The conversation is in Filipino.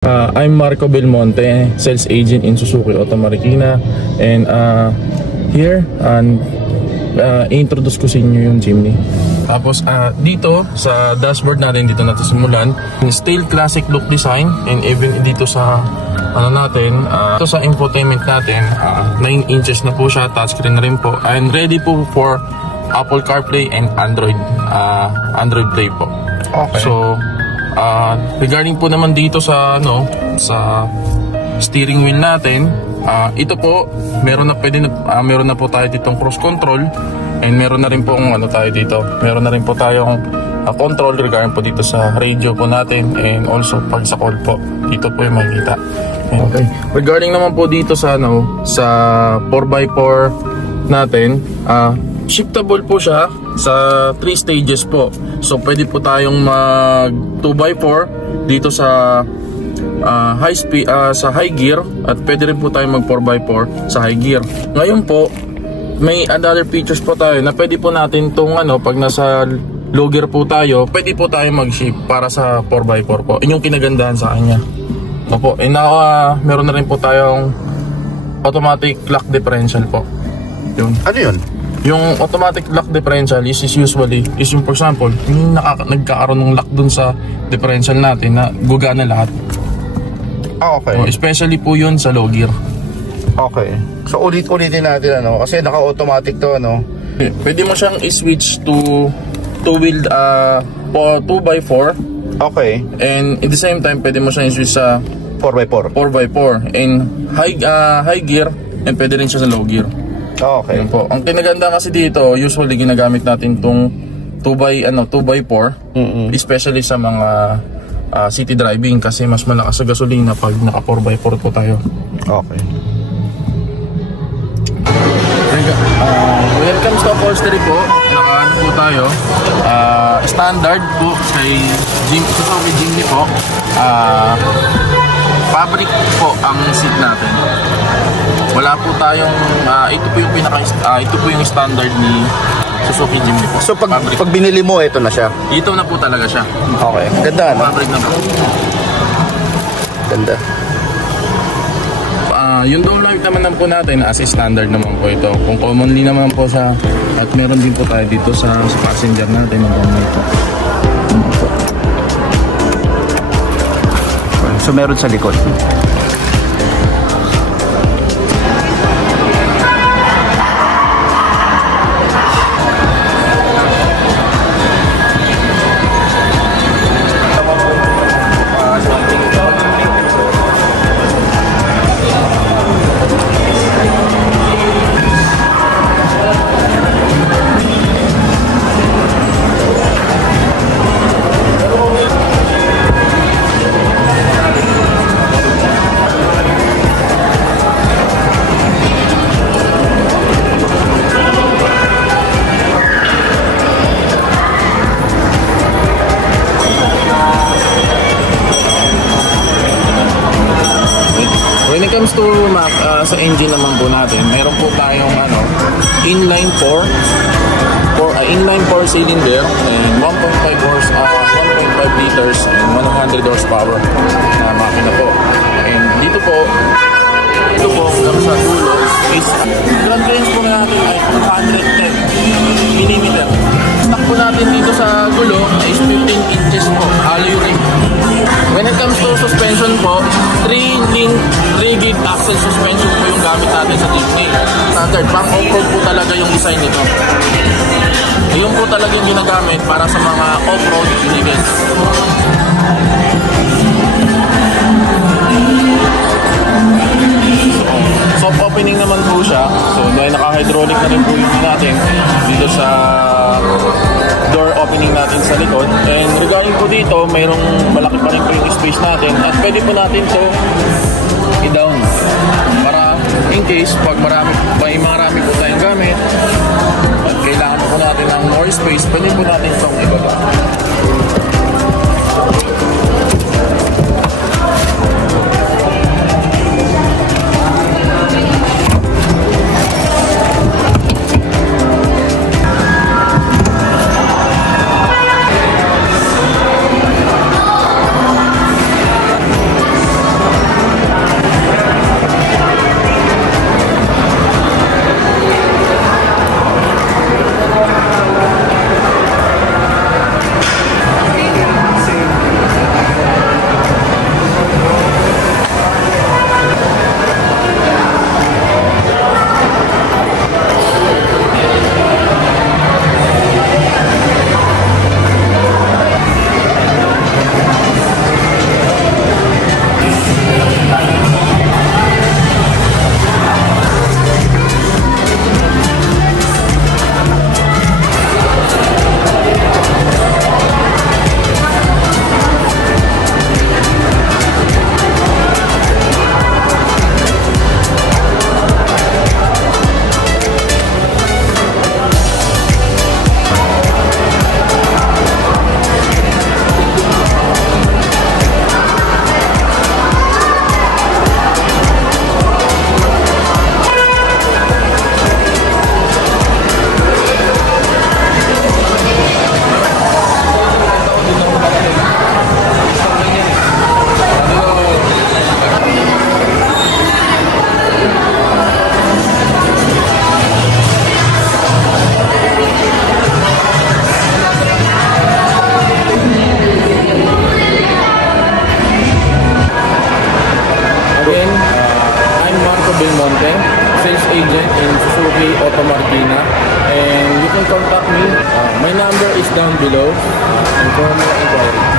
I'm Marco Belmonte, sales agent in Suzuki Auto Marikina, and here i-introduce ko sa inyo yung Jimny. Tapos dito sa dashboard natin, dito natin simulan, style classic look design, and even dito sa ito sa infotainment natin, 9 inches na po siya, touchscreen na rin po, and ready po for Apple CarPlay and Android Play po. Okay. So regarding po naman dito sa sa steering wheel natin, ito po meron na po tayo ditong cruise control, and meron na rin po meron na rin po tayong control regarding po dito sa radio po natin, and also pag sa call po dito po yung makikita. Okay. Regarding naman po dito sa sa 4x4 natin, shiftable po siya sa 3 stages po. So pwede po tayong mag 2x4 dito sa high speed, sa high gear, at pwede rin po tayong mag 4x4 sa high gear. Ngayon po may other features po tayo na pwede po natin tong pag nasa low gear po tayo, pwede po tayong mag-shift para sa 4x4 po. Yun yung kinagandahan sa kanya. Opo, and now meron na rin po tayong automatic lock differential po. Yun. Ano yun? Yung automatic lock differential is usually yung, for example, yung nagkakaroon ng lock dun sa differential natin na gugana lahat. Okay. So, especially po yun sa low gear. Okay. So ulitin natin kasi naka-automatic to Pwede mo siyang i-switch to two-wheel 2x4. Okay. And at the same time pwede mo siyang i-switch sa 4x4 and high gear, and pwede rin siya sa low gear. Okay. Yun po. Ang kinaganda kasi dito, usually ginagamit natin tong 2x4, especially sa mga city driving, kasi mas malakas sa gasolina pag naka 4x4 po tayo. Okay. When it comes to upholstery po, naka po tayo, standard po kay Suzuki Jimny po, fabric po ang seat natin. Wala po tayong ito po yung standard ni Suzuki Jimny po. So pag binili mo, ito na siya? Ito na po talaga siya. Okay. Ganda, fabric na po. Ganda. Yung dome light naman po natin as standard naman po ito. Kung commonly naman po sa, at meron din po tayo dito sa passenger natin yung dome light po. So meron sa likod. When it comes to sa engine naman po natin, meron po tayong inline 4 cylinder and 1.5 liters and 100 horsepower na makina po. And dito po hanggang sa dulo is ground clearance po natin ay 210 mm. Stock po natin dito sa gulong is 15 inches po, alloy ring. When it comes to suspension po, 3-gig axle suspension po yung gamit natin sa Jimny. Standard, pang off-road po talaga yung design nito. Yung po talaga yung ginagamit para sa mga off-road vehicles. Soft opening naman po siya. So naka-hydraulic na rin po yung natin dito sa door opening natin sa likod. And regarding po dito, mayroong malaki pa rin po yung space natin, at pwede po natin to i-down para in case pag may marami po tayong gamit at kailangan po natin ng more space, pwede po natin itong ibaba. Alfonso Belmonte, sales agent in Suzuki Auto Marikina. And you can contact me. My number is down below. For more inquiry.